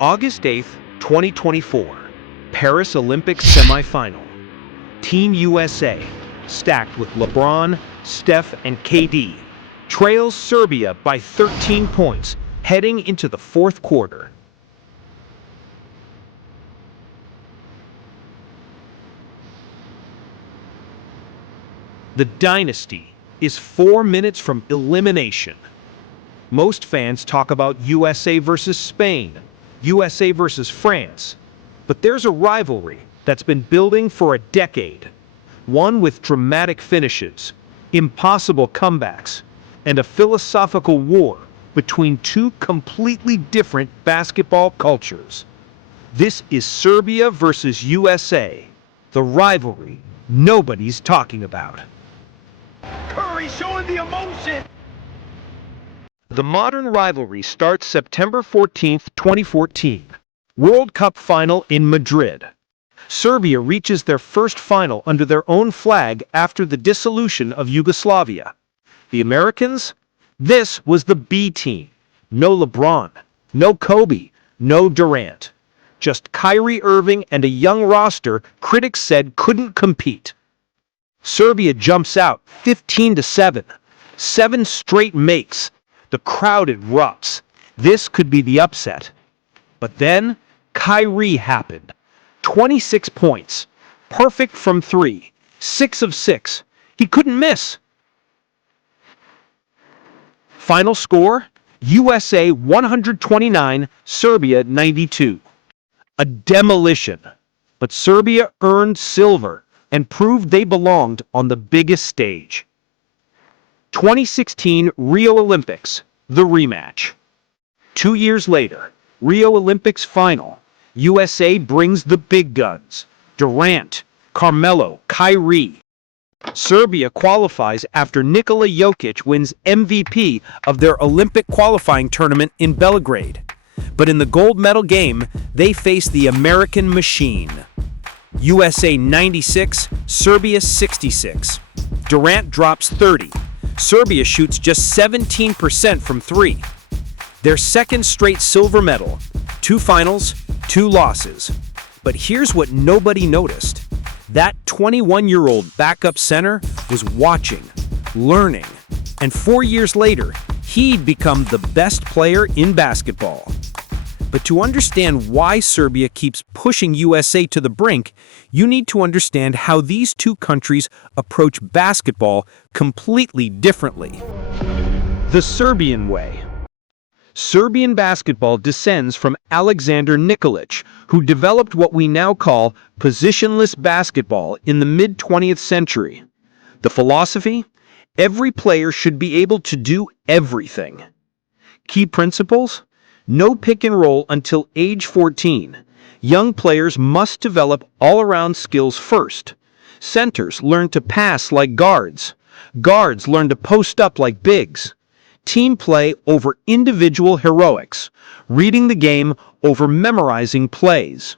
August 8th, 2024, Paris Olympics semifinal. Team USA, stacked with LeBron, Steph, and KD, trails Serbia by 13 points heading into the fourth quarter. The dynasty is 4 minutes from elimination. Most fans talk about USA versus Spain, USA versus France, but there's a rivalry that's been building for a decade. One with dramatic finishes, impossible comebacks, and a philosophical war between two completely different basketball cultures. This is Serbia versus USA, the rivalry nobody's talking about. Curry showing the emotion! The modern rivalry starts September 14, 2014. World Cup final in Madrid. Serbia reaches their first final under their own flag after the dissolution of Yugoslavia. The Americans? This was the B team. No LeBron, no Kobe, no Durant. Just Kyrie Irving and a young roster critics said couldn't compete. Serbia jumps out 15-7. 7 straight makes. The crowd erupts. This could be the upset. But then, Kyrie happened. 26 points. Perfect from 3. 6 of 6. He couldn't miss. Final score, USA 129, Serbia 92. A demolition. But Serbia earned silver and proved they belonged on the biggest stage. 2016 Rio Olympics, the rematch. 2 years later, Rio Olympics final. USA brings the big guns. Durant, Carmelo, Kyrie. Serbia qualifies after Nikola Jokic wins MVP of their Olympic qualifying tournament in Belgrade. But in the gold medal game, they face the American machine. USA 96, Serbia 66. Durant drops 30. Serbia shoots just 17% from 3. Their second straight silver medal. 2 finals, 2 losses. But here's what nobody noticed. That 21-year-old backup center was watching, learning, and 4 years later, he'd become the best player in basketball. But to understand why Serbia keeps pushing USA to the brink, you need to understand how these two countries approach basketball completely differently. The Serbian way. Serbian basketball descends from Alexander Nikolic, who developed what we now call positionless basketball in the mid-20th century. The philosophy? Every player should be able to do everything. Key principles? No pick and roll until age 14. Young players must develop all-around skills first. Centers learn to pass like guards. Guards learn to post up like bigs. Team play over individual heroics. Reading the game over memorizing plays.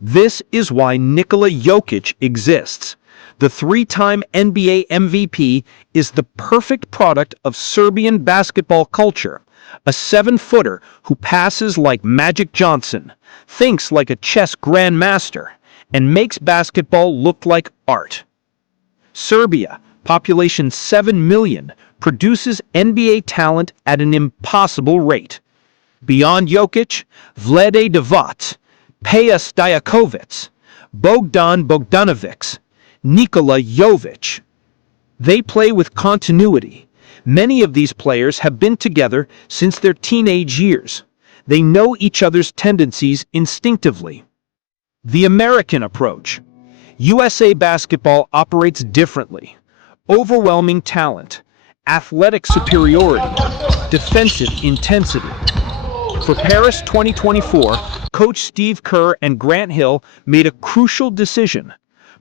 This is why Nikola Jokic exists. The 3-time NBA MVP is the perfect product of Serbian basketball culture. A 7-footer who passes like Magic Johnson, thinks like a chess grandmaster, and makes basketball look like art. Serbia, population 7 million, produces NBA talent at an impossible rate. Beyond Jokic, Vlade Divac, Peja Stojakovic, Bogdan Bogdanovic, Nikola Jovic. They play with continuity. Many of these players have been together since their teenage years. They know each other's tendencies instinctively. The American approach. USA basketball operates differently. Overwhelming talent, athletic superiority, defensive intensity. For Paris 2024, Coach Steve Kerr and Grant Hill made a crucial decision: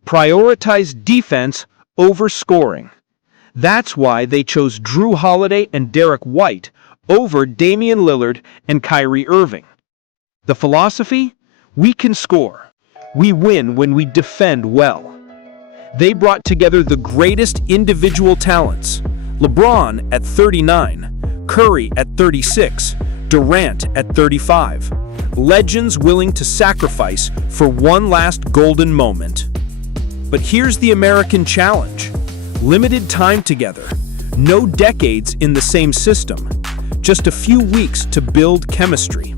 prioritize defense over scoring. That's why they chose Drew Holiday and Derek White over Damian Lillard and Kyrie Irving. The philosophy? We can score. We win when we defend well. They brought together the greatest individual talents. LeBron at 39, Curry at 36, Durant at 35. legends willing to sacrifice for one last golden moment. But here's the American challenge. Limited time together, no decades in the same system, just a few weeks to build chemistry.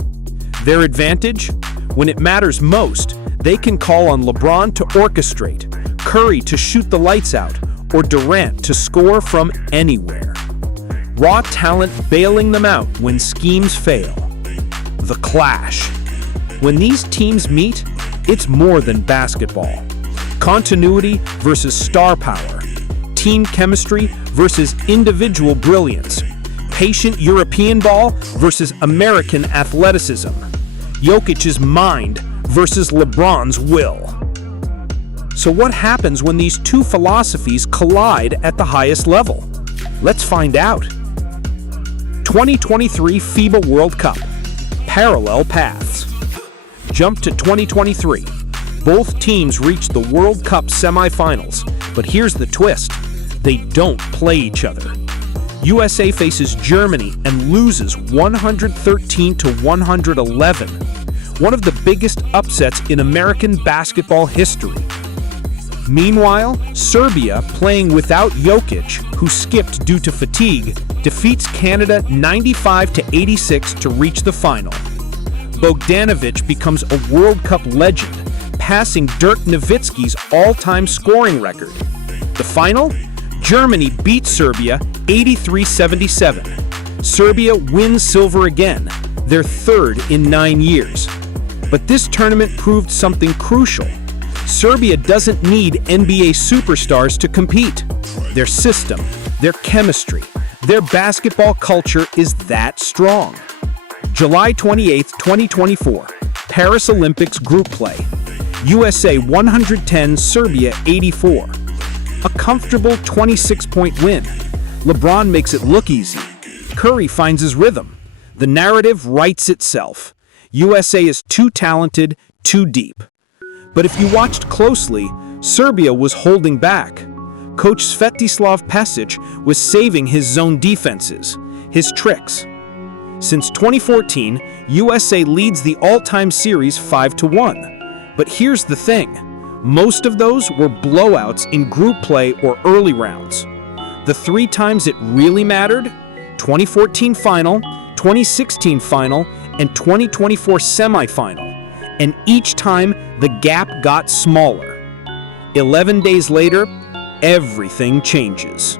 Their advantage? When it matters most, they can call on LeBron to orchestrate, Curry to shoot the lights out, or Durant to score from anywhere. Raw talent bailing them out when schemes fail. The clash. When these teams meet, it's more than basketball. Continuity versus star power. Team chemistry versus individual brilliance. Patient European ball versus American athleticism. Jokic's mind versus LeBron's will. So what happens when these two philosophies collide at the highest level? Let's find out. 2023 FIBA World Cup. Parallel paths. Jump to 2023. Both teams reached the World Cup semifinals, but here's the twist. They don't play each other. USA faces Germany and loses 113 to 111. One of the biggest upsets in American basketball history. Meanwhile, Serbia, playing without Jokic, who skipped due to fatigue, defeats Canada 95 to 86 to reach the final. Bogdanovic becomes a World Cup legend, passing Dirk Nowitzki's all-time scoring record. The final? Germany beats Serbia 83-77. Serbia wins silver again, their third in 9 years. But this tournament proved something crucial. Serbia doesn't need NBA superstars to compete. Their system, their chemistry, their basketball culture is that strong. July 28, 2024, Paris Olympics group play. USA 110, Serbia 84. A comfortable 26-point win. LeBron makes it look easy. Curry finds his rhythm. The narrative writes itself. USA is too talented, too deep. But if you watched closely, Serbia was holding back. Coach Svetislav Pesic was saving his zone defenses, his tricks. Since 2014, USA leads the all-time series 5-1. But here's the thing. Most of those were blowouts in group play or early rounds. The 3 times it really mattered, 2014 final, 2016 final, and 2024 semifinal. And each time, the gap got smaller. 11 days later, everything changes.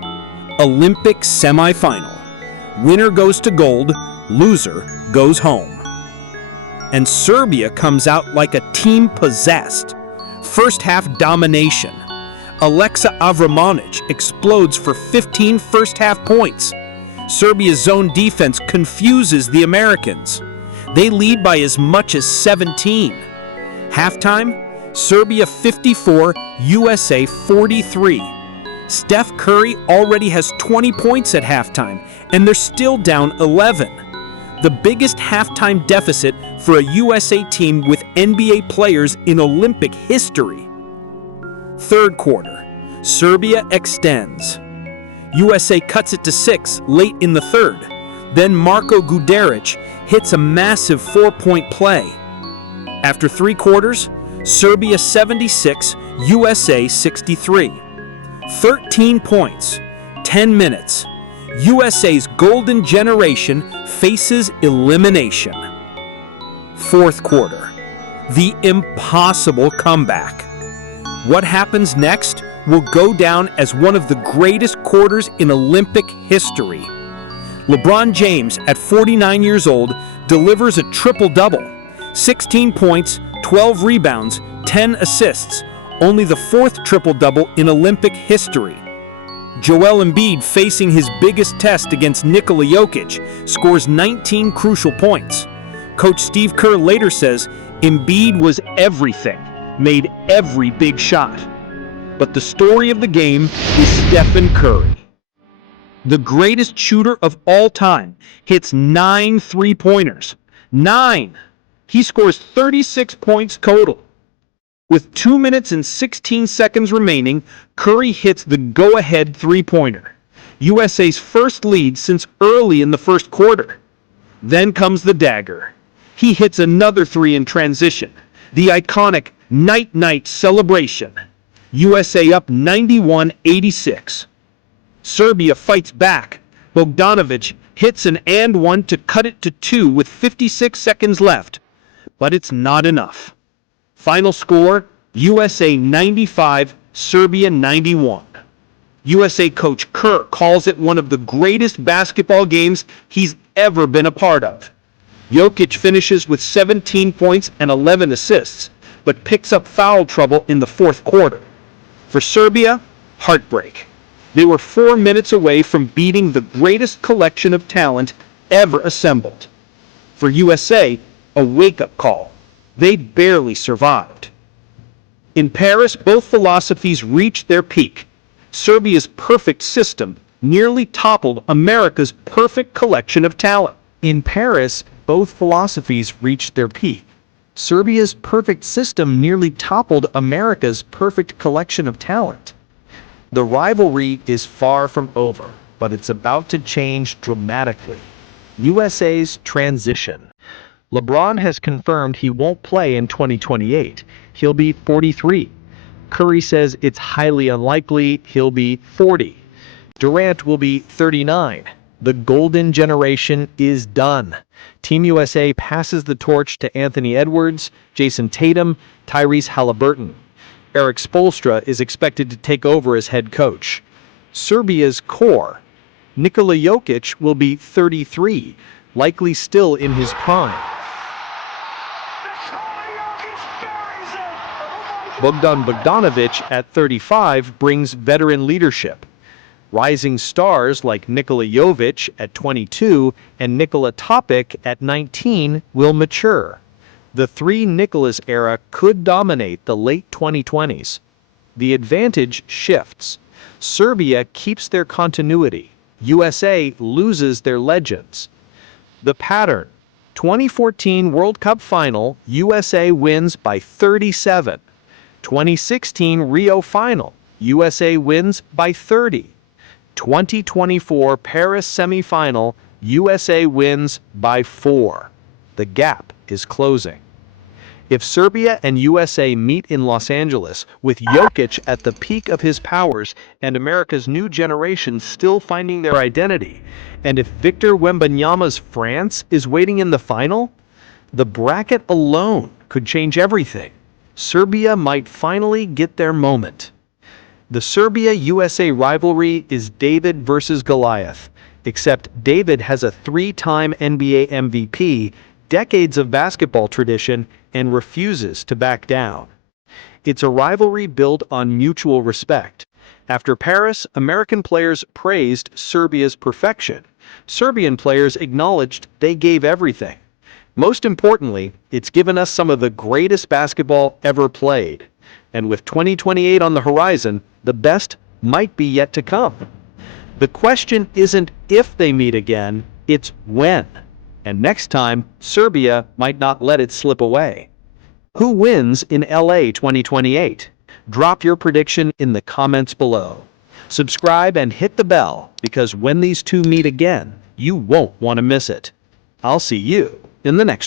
Olympic semifinal. Winner goes to gold, loser goes home. And Serbia comes out like a team possessed. First half domination. Alexa Avramonic explodes for 15 first half points. Serbia's zone defense confuses the Americans. They lead by as much as 17. Halftime, Serbia 54, USA 43. Steph Curry already has 20 points at halftime, and they're still down 11. The biggest halftime deficit for a USA team with NBA players in Olympic history. Third quarter, Serbia extends. USA cuts it to 6 late in the third. Then Marko Guduric hits a massive 4-point play. After 3 quarters, Serbia 76, USA 63. 13 points, 10 minutes. USA's golden generation faces elimination. Fourth quarter, the impossible comeback. What happens next will go down as one of the greatest quarters in Olympic history. LeBron James, at 49 years old, delivers a triple-double. 16 points, 12 rebounds, 10 assists, only the 4th triple-double in Olympic history. Joel Embiid, facing his biggest test against Nikola Jokic, scores 19 crucial points. Coach Steve Kerr later says, Embiid was everything, made every big shot. But the story of the game is Stephen Curry. The greatest shooter of all time hits 9 three-pointers. 9! He scores 36 points total. With 2 minutes and 16 seconds remaining, Curry hits the go-ahead three-pointer. USA's first lead since early in the first quarter. Then comes the dagger. He hits another three in transition. The iconic night-night celebration. USA up 91-86. Serbia fights back. Bogdanovic hits an and one to cut it to 2 with 56 seconds left. But it's not enough. Final score, USA 95, Serbia 91. USA coach Kerr calls it one of the greatest basketball games he's ever been a part of. Jokic finishes with 17 points and 11 assists, but picks up foul trouble in the fourth quarter. For Serbia, heartbreak. They were 4 minutes away from beating the greatest collection of talent ever assembled. For USA, a wake-up call. They barely survived. In Paris, both philosophies reached their peak. Serbia's perfect system nearly toppled America's perfect collection of talent. In Paris, both philosophies reached their peak. Serbia's perfect system nearly toppled America's perfect collection of talent. The rivalry is far from over, but it's about to change dramatically. USA's transition. LeBron has confirmed he won't play in 2028. He'll be 43. Curry says it's highly unlikely he'll be 40. Durant will be 39. The golden generation is done. Team USA passes the torch to Anthony Edwards, Jason Tatum, Tyrese Halliburton. Eric Spoelstra is expected to take over as head coach. Serbia's core. Nikola Jokic will be 33, likely still in his prime. Bogdan Bogdanovic at 35 brings veteran leadership. Rising stars like Nikola Jokic at 22 and Nikola Topic at 19 will mature. The three Nikolas era could dominate the late 2020s. The advantage shifts. Serbia keeps their continuity. USA loses their legends. The pattern. 2014 World Cup Final, USA wins by 37. 2016 Rio Final, USA wins by 30. 2024 Paris semifinal, USA wins by 4. The gap is closing. If Serbia and USA meet in Los Angeles with Jokic at the peak of his powers and America's new generation still finding their identity, and if Victor Wembanyama's France is waiting in the final, the bracket alone could change everything. Serbia might finally get their moment. The Serbia-USA rivalry is David versus Goliath, except David has a 3-time NBA MVP, decades of basketball tradition, and refuses to back down. It's a rivalry built on mutual respect. After Paris, American players praised Serbia's perfection. Serbian players acknowledged they gave everything. Most importantly, it's given us some of the greatest basketball ever played. And with 2028 on the horizon, the best might be yet to come. The question isn't if they meet again, it's when. And next time, Serbia might not let it slip away. Who wins in LA 2028? Drop your prediction in the comments below. Subscribe and hit the bell, because when these two meet again, you won't want to miss it. I'll see you in the next